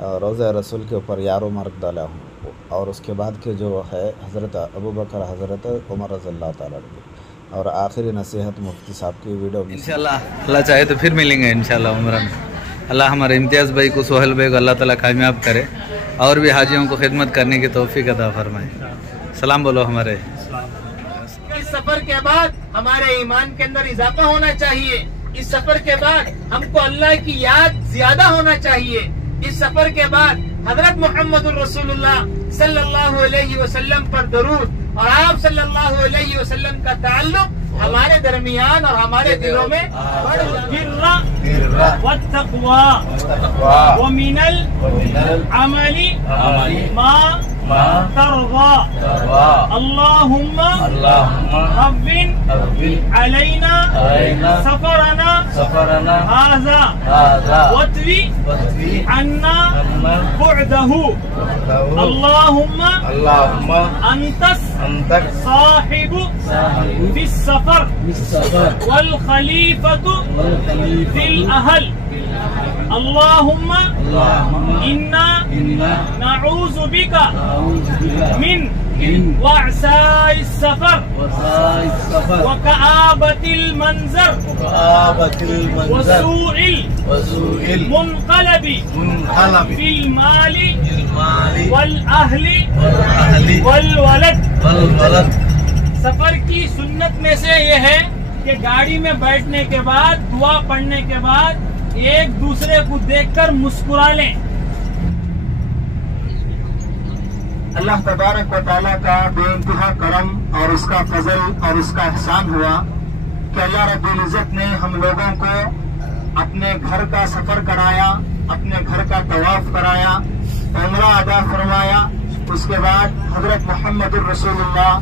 روضہ رسول کے اوپر یار و مرگ ڈالا ہوں، اور اس کے بعد کے جو ہے حضرت ابوبکر، حضرت عمر رضی اللہ تعالیٰ عنہ، اور آخری نصیحت مفتی صاحب کی ویڈیو میں انشاءاللہ اللہ چاہے تو پھر ملیں گے انشاءاللہ عمرہ میں۔ اللہ ہمارے امتیاز بھائی کو، سہیل بھائی کو اللہ تعالیٰ کامیاب کرے اور بھی حاجیوں کو خدمت کرنے کی توفیق عطا فرمائے۔ سلام بولو ہمارے۔ اس سفر کے بعد ہمارے ایمان کے اندر اضافہ ہونا چاہیے، اس سفر کے بعد ہم کو اللہ کی یاد زیادہ ہونا چاہیے، اس سفر کے بعد حضرت محمد الرسول اللہ صلی اللہ علیہ وسلم پر درود اور آپ صلی اللہ علیہ وسلم کا تعلق ہمارے درمیان اور ہمارے دلوں میں والتقوى ومن العمل ما ترضى اللهم هون علينا سفرنا هذا واطوي عنا بعده اللهم أنت صاحب في السفر والخليفة في الأهل اللهم إنا نعوذ بك من وعساء السفر وكآبة المنظر وسوء المنقلب في المال والأهل والولد۔ سفر کی سنت میں سے یہ ہے کہ گاڑی میں بیٹھنے کے بعد، دعا پڑھنے کے بعد ایک دوسرے کو دیکھ کر مسکرا لیں۔ اللہ تبارک و تعالیٰ کا بے انتہا کرم اور اس کا فضل اور اس کا احسان ہوا کہ اللہ رب العزت نے ہم لوگوں کو اپنے گھر کا سفر کرایا، اپنے گھر کا طواف کرایا، عمرہ ادا فرمایا، اس کے بعد حضرت محمد الرسول اللہ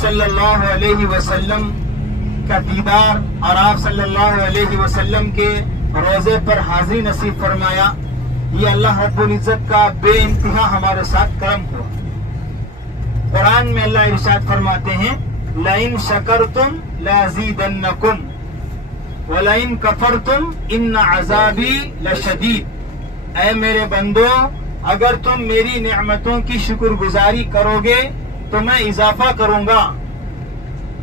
صلی اللہ علیہ وسلم کا دیدار اور آپ صلی اللہ علیہ وسلم کے روزے پر حاضری نصیب فرمایا۔ یہ اللہ رب العزت کا بے انتہا ہمارے ساتھ کرم ہوا۔ قرآن میں اللہ ارشاد فرماتے ہیں لَإِن شَكَرْتُمْ لَأَزِيدَنَّكُمْ وَلَإِن كَفَرْتُمْ إِنَّ عَذَابِي لَشَدِيدٌ۔ اے میرے بندو، اگر تم میری نعمتوں کی شکر گزاری کرو گے تو میں اضافہ کروں گا،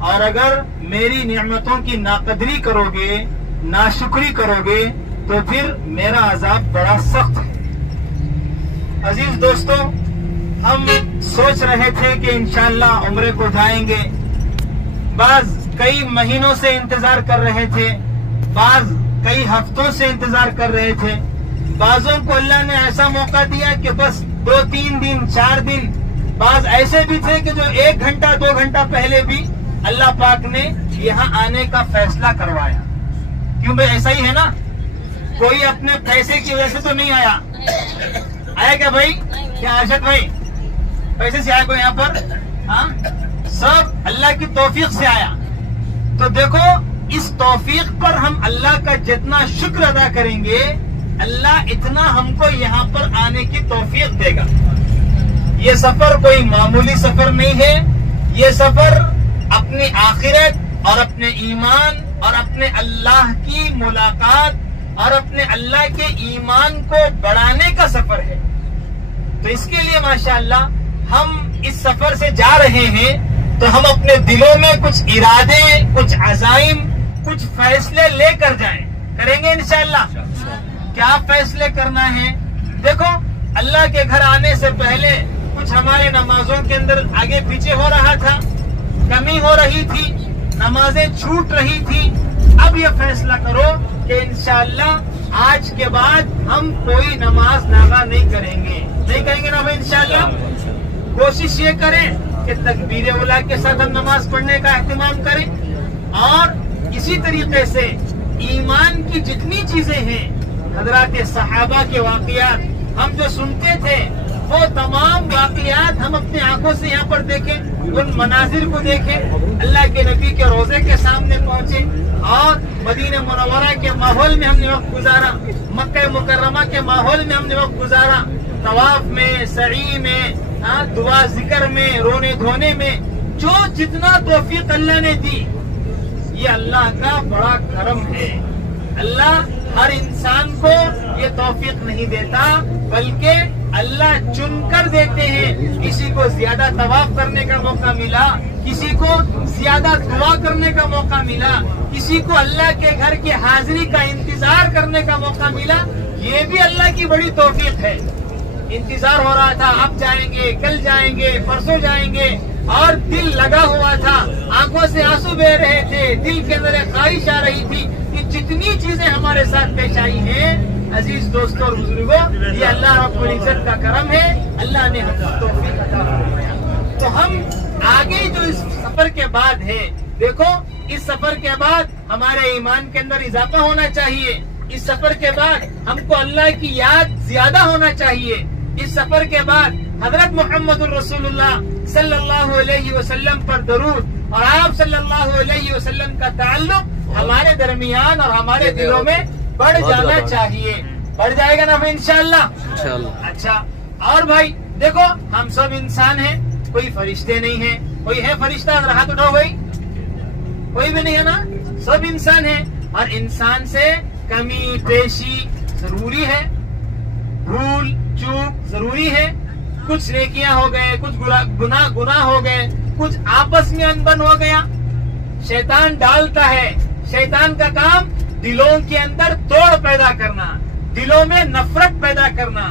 اور اگر میری نعمتوں کی ناقدری کرو گے، ناشکری کرو گے تو پھر میرا عذاب بڑا سخت ہے۔ عزیز دوستو، ہم سوچ رہے تھے کہ انشاءاللہ عمرے کو جائیں گے، بعض کئی مہینوں سے انتظار کر رہے تھے، بعض کئی ہفتوں سے انتظار کر رہے تھے، بعضوں کو اللہ نے ایسا موقع دیا کہ بس 2-3 دن 4 دن، بعض ایسے بھی تھے کہ جو 1 گھنٹہ 2 گھنٹہ پہلے بھی اللہ پاک نے یہاں آنے کا فیصلہ کروایا۔ کیوں بھائی، ایسا ہی ہے نا، کوئی اپنے پیسے کی وجہ سے تو نہیں آیا کیا بھائی؟ کیا ارشد بھائی پیسے سے آیا کوئی یہاں پر؟ ہاں، سب اللہ کی توفیق سے آیا۔ تو دیکھو، اس توفیق پر ہم اللہ کا جتنا شکر ادا کریں گے، اللہ اتنا ہم کو یہاں پر آنے کی توفیق دے گا۔ یہ سفر کوئی معمولی سفر نہیں ہے، یہ سفر اپنی آخرت اور اپنے ایمان اور اپنے اللہ کی ملاقات اور اپنے اللہ کے ایمان کو بڑھانے کا سفر ہے۔ تو اس کے لیے ماشاءاللہ ہم اس سفر سے جا رہے ہیں تو ہم اپنے دلوں میں کچھ ارادے، کچھ عزائم، کچھ فیصلے لے کر جائیں، کریں گے انشاءاللہ۔ کیا فیصلے کرنا ہے؟ دیکھو، اللہ کے گھر آنے سے پہلے کچھ ہمارے نمازوں کے اندر آگے پیچھے ہو رہا تھا، کمی ہو رہی تھی، نمازیں چھوٹ رہی تھی۔ اب یہ فیصلہ کرو کہ انشاءاللہ آج کے بعد ہم کوئی نماز ناغا نہیں کریں گے نا بھائی انشاءاللہ۔ کوشش یہ کریں کہ تکبیر اولیٰ کے ساتھ ہم نماز پڑھنے کا اہتمام کریں، اور اسی طریقے سے ایمان کی جتنی چیزیں ہیں، حضرات صحابہ کے واقعات ہم جو سنتے تھے، وہ تمام واقعات ہم اپنے آنکھوں سے یہاں پر دیکھیں، ان مناظر کو دیکھیں، اللہ کے نبی کے روزے کے سامنے پہنچے اور مدینہ منورہ کے ماحول میں ہم نے وقت گزارا، مکہ مکرمہ کے ماحول میں ہم نے وقت گزارا، طواف میں، سعی میں، دعا ذکر میں، رونے دھونے میں، جو جتنا توفیق اللہ نے دی، یہ اللہ کا بڑا کرم ہے۔ اللہ हर इंसान को ये तौफीक नहीं देता, बल्कि अल्लाह चुन कर देते हैं। किसी को ज्यादा तवाफ करने का मौका मिला, किसी को ज्यादा दुआ करने का मौका मिला, किसी को अल्लाह के घर की हाजिरी का इंतजार करने का मौका मिला। ये भी अल्लाह की बड़ी तौफीक है। इंतजार हो रहा था, अब जाएंगे, कल जाएंगे, परसों जाएंगे, और दिल लगा हुआ था, आंखों से आंसू बह रहे थे, दिल के अंदर एक ख्वाहिश आ रही थी कि जितनी चीजें हमारे साथ पेश आई हैं, अजीज दोस्तों और बुजुर्गों, ये अल्लाह रब्बुल इज्जत का करम है। अल्लाह ने हमको तौफीक अता फरमाया। तो हम आगे जो इस सफर के बाद है, देखो इस सफर के बाद हमारे ईमान के अंदर इजाफा होना चाहिए। इस सफर के बाद हमको अल्लाह की याद ज्यादा होना चाहिए। इस सफर के बाद हजरत मोहम्मद रसूलुल्लाह सल्लल्लाहु अलैहि वसल्लम पर दरूद और आप सल्लल्लाहु अलैहि वसल्लम का ताल्लुक हमारे दरमियान और हमारे दिलों में बढ़ जाना चाहिए। बढ़ जाएगा ना भाई इंशाअल्लाह? अच्छा, और भाई देखो हम सब इंसान हैं, कोई फरिश्ते नहीं है। कोई है फरिश्ता? हाथ उठाओ भाई। कोई भी नहीं है ना, सब इंसान है। और इंसान से कमी पेशी जरूरी है, भूल चूक जरूरी है। कुछ नेकियां हो गए, कुछ गुनाह हो गए, कुछ आपस में अनबन हो गया। शैतान डालता है, शैतान का काम दिलों के अंदर तोड़ पैदा करना, दिलों में नफरत पैदा करना।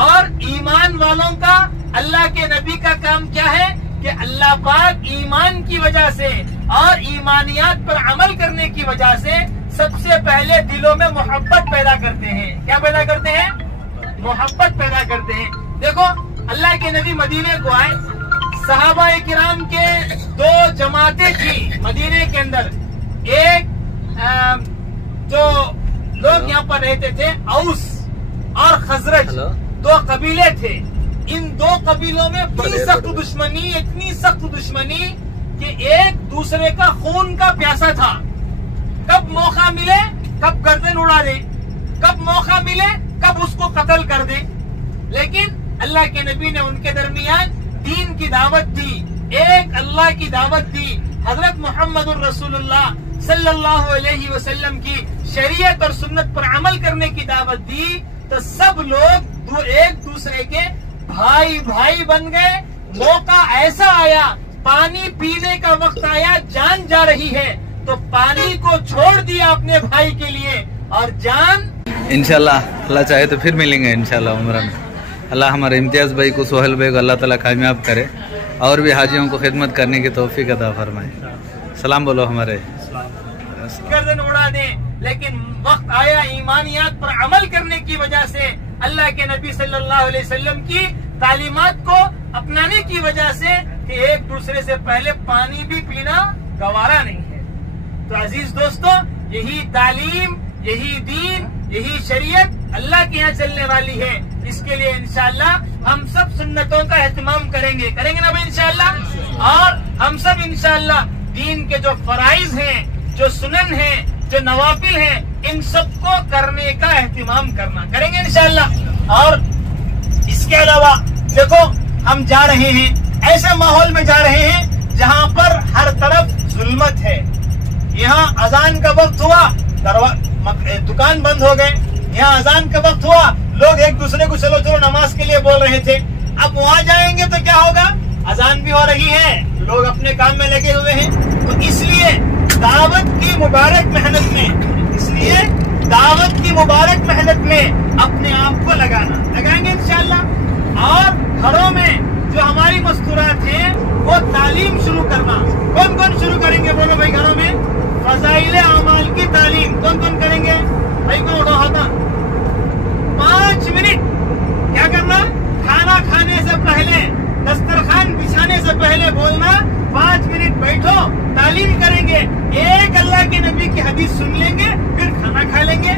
और ईमान वालों का, अल्लाह के नबी का काम क्या है कि अल्लाह पाक ईमान की वजह से और ईमानियात पर अमल करने की वजह से सबसे पहले दिलों में मोहब्बत पैदा करते हैं। क्या पैदा करते हैं? मोहब्बत पैदा करते हैं। देखो अल्लाह के नबी मदीने को आए, सहाबा किराम के दो जमातें थी मदीने के अंदर। एक जो लोग यहाँ पर रहते थे, औस और खजरज, दो कबीले थे। इन दो कबीलों में बड़ी सख्त दुश्मनी, इतनी सख्त दुश्मनी कि एक दूसरे का खून का प्यासा था। कब मौका मिले कब गर्दन उड़ा दे, कब मौका मिले कब उसको कत्ल कर दे। लेकिन अल्लाह के नबी ने उनके दरमियान दीन की दावत दी, एक अल्लाह की दावत दी, हजरत मोहम्मद रसूलुल्लाह सल्लल्लाहु अलैहि वसल्लम की शरीयत और सुन्नत पर अमल करने की दावत दी। तो सब लोग एक दूसरे के भाई भाई बन गए। मौका ऐसा आया, पानी पीने का वक्त आया, जान जा रही है, तो पानी को छोड़ दिया अपने भाई के लिए और जान। इंशाल्लाह अल्लाह चाहे तो फिर मिलेंगे इंशाल्लाह उम्रा में। अल्लाह हमारे इम्तियाज भाई को, सोहेल भाई को अल्लाह ताला कामयाब करे और भी हाजियों को खिदमत करने की तौफीक अता फरमाए। सलाम बोलो हमारे। गर्दन उड़ा दे, लेकिन वक्त आया ईमानियात पर अमल करने की वजह से, अल्लाह के नबी सल्लल्लाहु अलैहि वसल्लम की तालीमात को अपनाने की वजह से कि एक दूसरे से पहले पानी भी पीना गवारा नहीं है। तो अजीज दोस्तों, यही तालीम, यही दीन, यही शरीयत अल्लाह के यहाँ चलने वाली है। इसके लिए इंशाअल्लाह हम सब सुन्नतों का एहतमाम करेंगे ना भाई इंशाअल्लाह। और हम सब इंशाअल्लाह दीन के जो फराइज हैं, जो सुनन हैं, जो नवाफिल हैं, इन सबको करने का एहतमाम करेंगे इंशाअल्लाह। और इसके अलावा देखो हम जा रहे हैं, ऐसे माहौल में जा रहे हैं जहाँ पर हर तरफ जुल्मत है। यहाँ अजान का वक्त हुआ, दुकान बंद हो गए। यहाँ अजान का वक्त हुआ, लोग एक दूसरे को चलो चलो नमाज के लिए बोल रहे थे। अब वहाँ जाएंगे तो क्या होगा? अजान भी हो रही है, लोग अपने काम में लगे हुए हैं। तो इसलिए दावत की मुबारक मेहनत में अपने आप को लगाएंगे इंशाअल्लाह। और घरों में जो हमारी मस्तूरात हैं वो तालीम शुरू करना। कौन कौन शुरू करेंगे बोलो भाई? घरों में फज़ाइल अमाल की तालीम कौन कौन करेंगे भाई? को उठो हाथ। 5 मिनट क्या करना? खाना खाने से पहले, दस्तरखान बिछाने से पहले बोलना 5 मिनट बैठो, तालीम करेंगे। एक अल्लाह के नबी की हदीस सुन लेंगे, फिर खाना खा लेंगे।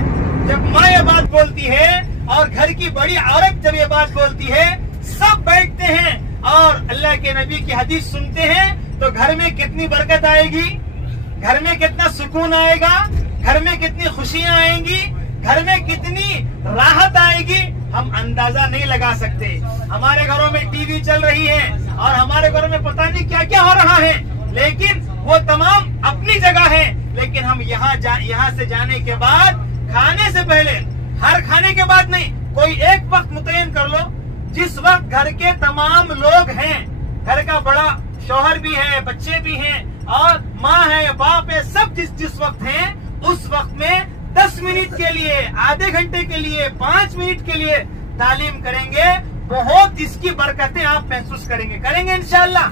जब माँ ये बात बोलती है और घर की बड़ी औरत जब ये बात बोलती है, सब बैठते हैं और अल्लाह के नबी की हदीस सुनते हैं, तो घर में कितनी बरकत आएगी, घर में कितना सुकून आएगा, घर में कितनी खुशियाँ आएंगी, घर में कितनी राहत आएगी, हम अंदाजा नहीं लगा सकते। हमारे घरों में टीवी चल रही है और हमारे घरों में पता नहीं क्या क्या हो रहा है, लेकिन वो तमाम अपनी जगह है। लेकिन हम यहाँ से जाने के बाद खाने से पहले, हर खाने के बाद नहीं, कोई एक वक्त मुतयन कर लो जिस वक्त घर के तमाम लोग हैं, घर का बड़ा शौहर भी है, बच्चे भी हैं और माँ है, बाप है, सब जिस वक्त हैं, उस वक्त में 10 मिनट के लिए, आधे घंटे के लिए, 5 मिनट के लिए तालीम करेंगे, बहुत इसकी बरकतें आप महसूस करेंगे इंशाअल्लाह।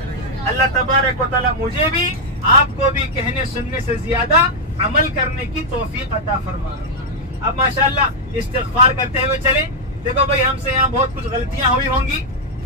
अल्लाह तबारक व तआला मुझे भी आपको भी कहने सुनने से ज्यादा अमल करने की तौफीक अता फरमाए। अब माशाअल्लाह इस्तिग़फ़ार करते हुए चले। देखो भाई, हमसे यहाँ बहुत कुछ गलतियां हुई होंगी,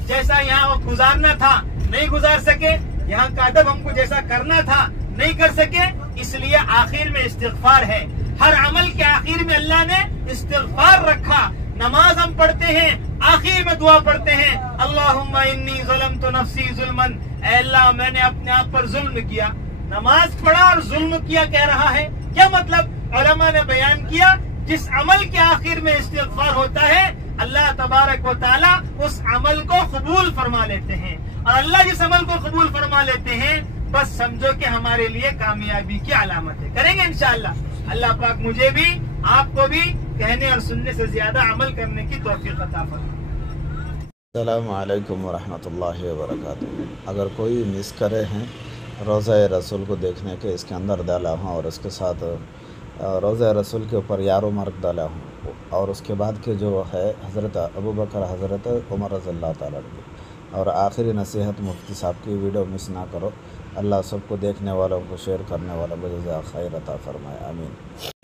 जैसा यहाँ गुजारना था नहीं गुजार सके, यहाँ का अदब हमको जैसा करना था नहीं कर सके, इसलिए आखिर में इस्तिग़फ़ार है। हर अमल के आखिर में अल्लाह ने इस्तिग़फ़ार रखा। नमाज हम पढ़ते हैं, आखिर में दुआ पढ़ते हैं, अल्लाहुम्मा इन्नी ज़लमतु नफ्सी ज़ुल्मन, ऐ अल्लाह मैंने अपने आप पर जुल्म किया। नमाज पढ़ा और जुल्म किया कह रहा है, क्या मतलब? उलमा ने बयान किया, जिस अमल के आखिर में इस्तिग़फ़ार होता है, अल्लाह तबारक व तआला उस अमल को कबूल फरमा लेते हैं, और अल्लाह जिस अमल को कबूल फरमा लेते हैं, बस समझो कि हमारे लिए कामयाबी की अलामत है। करेंगे इंशाअल्लाह। अल्लाह पाक मुझे भी आपको भी कहने और सुनने से ज्यादा अमल करने की तौफीक अता फरमाए। अस्सलामु अलैकुम व रहमतुल्लाहि व बरकातुहू। अगर कोई मिस करे हैं रोज़ा रसूल को देखने के, इसके अंदर डाला हूँ और इसके साथ रोज़ा रसूल के ऊपर यारो मार्क डाला हूँ, और उसके बाद के जो है हज़रत अबू बकर, हज़रत उमर रज़ियल्लाहु ताला अन्हु, और आखिरी नसीहत मुफ्ती साहब की वीडियो मिस ना करो। अल्लाह सबको देखने वालों को शेयर करने वालों को जज़ा खैर अता फरमाए, आमीन।